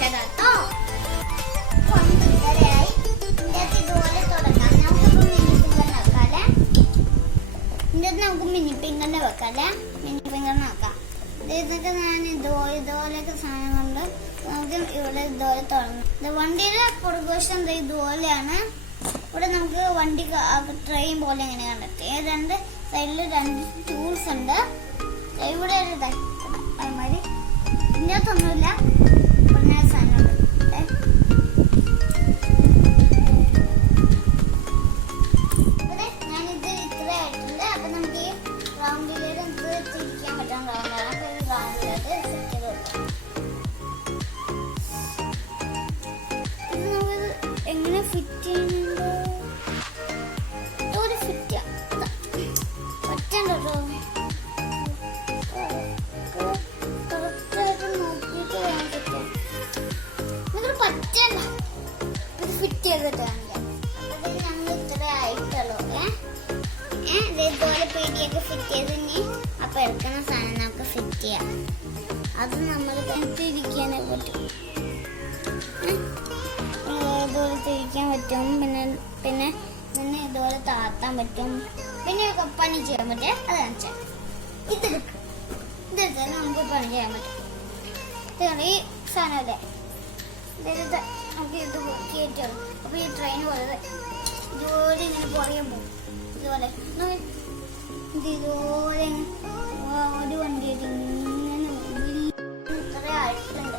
കാണിച്ചതാട്ടോ. കൊണ്ടുവരായി ഇതുപോലെ തുടങ്ങാം. നമുക്കിപ്പോൾ മിനി ഫിംഗർ നോക്കാല്ലേ. ഇതിനകത്ത് നമുക്ക് മിനി ഫിംഗറിന്റെ വെക്കാല്ലേ. മിനി ഫിംഗർ നോക്കാം. ഇതൊക്കെ ഞാൻ ഇതുപോലെയൊക്കെ സാധനം കൊണ്ട് നമുക്ക് ഇവിടെ ഇതുപോലെ തുടങ്ങാം. വണ്ടിയുടെ പുറകുവശം ഇതുപോലെയാണ്. ഇവിടെ നമുക്ക് വണ്ടി ട്രെയിൻ പോലെ എങ്ങനെ കണ്ടെത്തി. രണ്ട് സൈഡിൽ രണ്ട് ടൂൾസ് ഉണ്ട്. ഇവിടെ ഒരു അതേമാതിരി ഇതിനകത്തൊന്നുമില്ല. പറഞ്ഞ സാധനമുണ്ട്. ഞാനിത് ഇത്ര ആയിട്ടുണ്ട്. അപ്പൊ നമുക്ക് ഈ റൗണ്ടിലേക്ക് തിരിക്കാൻ പറ്റാൻ റൗണ്ടിലേക്ക് സെറ്റ് ചെയ്ത് കൊടുക്കാം. ഇത് നമുക്ക് എങ്ങനെ ഫിറ്റ് ചെയ്യുന്നുണ്ടോ ഒരു ഫിറ്റ് ചെയ്യാം. പറ്റണ്ടോ കറക്റ്റായിട്ട് നോക്കിയിട്ട് വേണം ഫിറ്റ് ചെയ്യാൻ. നിങ്ങൾക്ക് പറ്റണ്ട ഇത് ഫിറ്റ് ചെയ്തിട്ട് കാണിക്കാം. അതിൽ ഞങ്ങൾ ഇത്ര ആയിട്ടുള്ളൂ. ഇതേപോലെ പേടിയൊക്കെ ഫിറ്റ് ചെയ്ത് ഇനി അപ്പം എടുക്കുന്ന സാധനം നമുക്ക് ഫിറ്റ് ചെയ്യാം. അത് നമ്മൾ തിരിക്കാനേ പറ്റും. ഇതുപോലെ തിരിക്കാൻ പറ്റും. പിന്നെ ഇതുപോലെ താത്താൻ പറ്റും. പിന്നെ പണി ചെയ്യാൻ പറ്റും. അത് കാണിച്ചാൽ ഇതെടുത്ത് നമുക്ക് പണി ചെയ്യാൻ പറ്റും. ഇതാണ് ഈ സാധനം. അല്ലേ നമുക്ക് ഇത് കയറ്റുള്ളൂ. അപ്പൊ ഈ ട്രെയിൻ പോലെ ഇതുപോലെ ഇങ്ങനെ പുറകെ പോകും. ഇതുപോലെ ഇതുപോലെ ഒരു വണ്ടിയായിട്ട് ഇങ്ങനെ ഇത്ര ആയിട്ടുണ്ട്.